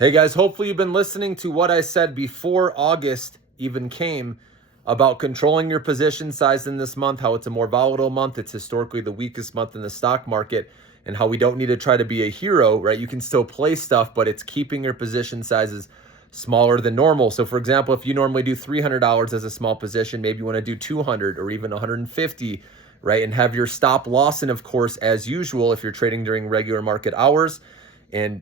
Hey guys, hopefully you've been listening to what I said before August even came about controlling your position size in this month, how it's a more volatile month, it's historically the weakest month in the stock market, and how we don't need to try to be a hero, right? You can still play stuff, but it's keeping your position sizes smaller than normal. So for example, if you normally do $300 as a small position, maybe you want to do 200 or even 150, right? And have your stop loss in, of course, as usual, if you're trading during regular market hours. And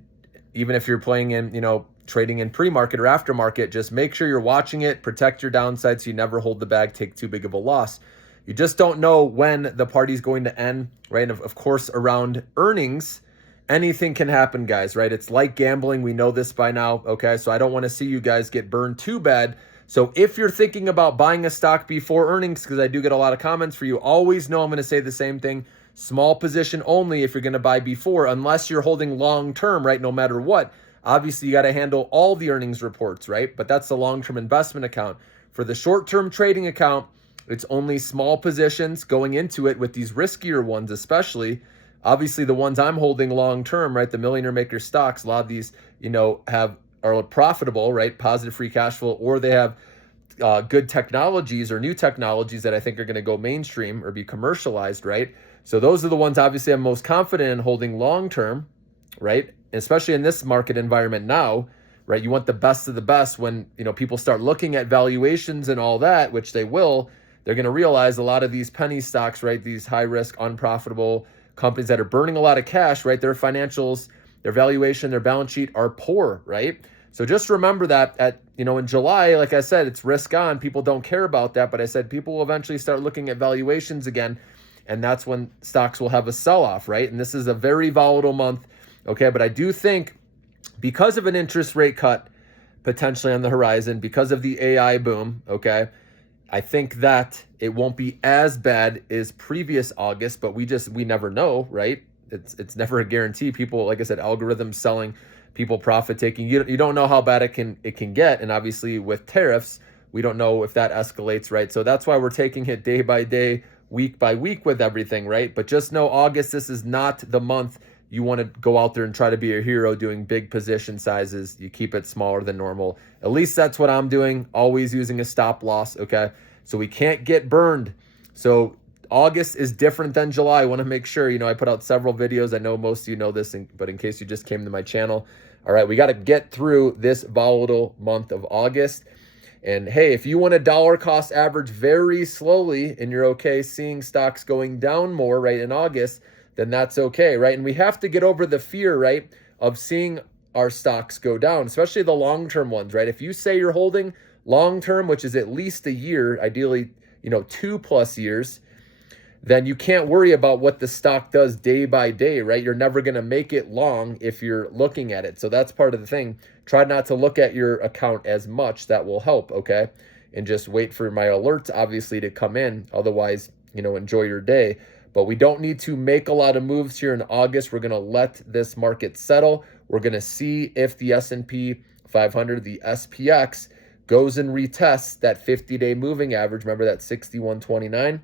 even if you're playing in, trading in pre-market or aftermarket, just make sure you're watching it, protect your downside so you never hold the bag, take too big of a loss. You just don't know when the party's going to end, right? And of course, around earnings, anything can happen, guys, right? It's like gambling. We know this by now, okay? So I don't want to see you guys get burned too bad. So if you're thinking about buying a stock before earnings, because I do get a lot of comments for you, always know I'm going to say the same thing. Small position only if you're going to buy before, unless you're holding long term, right? No matter what. Obviously, you got to handle all the earnings reports, right? But that's the long-term investment account. For the short-term trading account, it's only small positions going into it with these riskier ones, especially. Obviously, the ones I'm holding long-term, right? The Millionaire Maker stocks, a lot of these, are profitable, right? Positive free cash flow, or they have good technologies or new technologies that I think are going to go mainstream or be commercialized, right? So those are the ones obviously I'm most confident in holding long-term, right? Especially in this market environment now, right? You want the best of the best. When, people start looking at valuations and all that, which they will, they're going to realize a lot of these penny stocks, right? These high risk, unprofitable companies that are burning a lot of cash, right? Their financials, their valuation, their balance sheet are poor, right? So just remember that in July, like I said, it's risk on. People don't care about that, but I said people will eventually start looking at valuations again, and that's when stocks will have a sell-off, right? And this is a very volatile month, okay? But I do think because of an interest rate cut potentially on the horizon, because of the AI boom, okay, I think that it won't be as bad as previous August, but we never know, right? It's never a guarantee. People, like I said, algorithms selling, people profit taking. You don't know how bad it can get, and obviously with tariffs, we don't know if that escalates, right? So that's why we're taking it day by day, week by week with everything, right? But just know August, this is not the month you want to go out there and try to be a hero doing big position sizes. You keep it smaller than normal. At least that's what I'm doing, always using a stop loss, okay? So we can't get burned. So August is different than July. I want to make sure, I put out several videos. I know most of you know this, but in case you just came to my channel, all right, we got to get through this volatile month of August. And hey, if you want a dollar cost average very slowly and you're okay seeing stocks going down more, right, in August, then that's okay, right? And we have to get over the fear, right, of seeing our stocks go down, especially the long-term ones, right? If you say you're holding long-term, which is at least a year, ideally, 2+ years, then you can't worry about what the stock does day by day, right? You're never going to make it long if you're looking at it. So that's part of the thing. Try not to look at your account as much. That will help, okay? And just wait for my alerts, obviously, to come in. Otherwise, enjoy your day. But we don't need to make a lot of moves here in August. We're going to let this market settle. We're going to see if the S&P 500, the SPX, goes and retests that 50-day moving average. Remember that 61.29?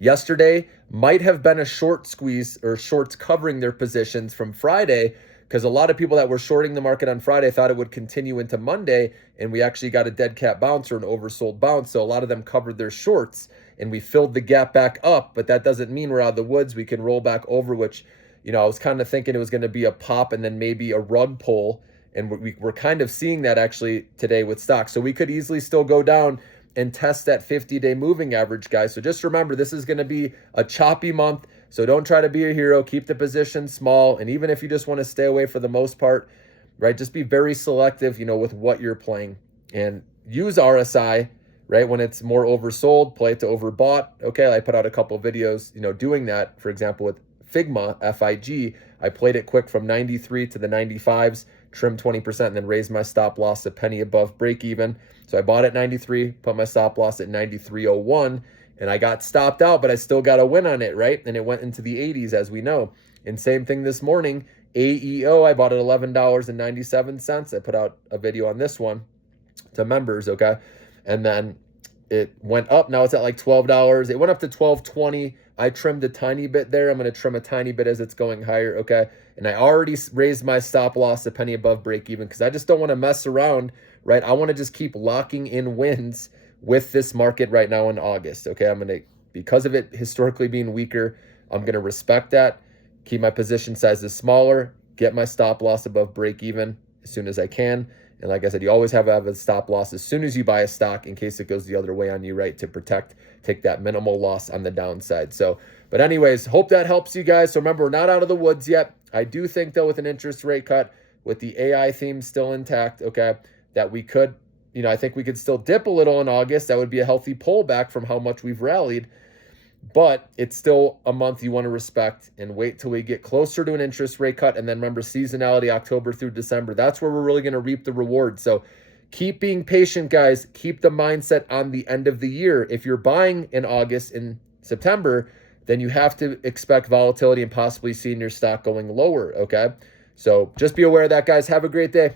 Yesterday might have been a short squeeze or shorts covering their positions from Friday, because a lot of people that were shorting the market on Friday thought it would continue into Monday, and we actually got a dead cat bounce or an oversold bounce. So a lot of them covered their shorts, and we filled the gap back up, but that doesn't mean we're out of the woods. We can roll back over, which, I was kind of thinking it was going to be a pop and then maybe a rug pull, and we're kind of seeing that actually today with stocks. So we could easily still go down and test that 50-day moving average, guys. So just remember, this is going to be a choppy month. So don't try to be a hero. Keep the position small. And even if you just want to stay away for the most part, right, just be very selective, with what you're playing. And use RSI, right, when it's more oversold, play it to overbought. Okay, I put out a couple of videos, doing that. For example, with Figma, FIG, I played it quick from 93 to the 95s, trimmed 20%, and then raised my stop loss a penny above break even. So I bought at 93, put my stop loss at 93.01, and I got stopped out, but I still got a win on it, right? And it went into the 80s, as we know. And same thing this morning, AEO, I bought at $11.97. I put out a video on this one to members, okay? And then it went up. Now it's at like $12. It went up to $12.20. I trimmed a tiny bit there. I'm going to trim a tiny bit as it's going higher, okay? And I already raised my stop loss a penny above break even because I just don't want to mess around, right? I want to just keep locking in wins with this market right now in August. Okay, because of it historically being weaker, I'm going to respect that, keep my position sizes smaller, get my stop loss above break even as soon as I can. And like I said, you always have a stop loss as soon as you buy a stock in case it goes the other way on you, right? To take that minimal loss on the downside. So, but anyways, hope that helps you guys. So remember, we're not out of the woods yet. I do think though, with an interest rate cut, with the AI theme still intact, okay, that we could, I think we could still dip a little in August. That would be a healthy pullback from how much we've rallied. But it's still a month you want to respect and wait till we get closer to an interest rate cut. And then remember, seasonality, October through December, that's where we're really going to reap the reward. So keep being patient, guys. Keep the mindset on the end of the year. If you're buying in August and September, then you have to expect volatility and possibly seeing your stock going lower, okay? So just be aware of that, guys. Have a great day.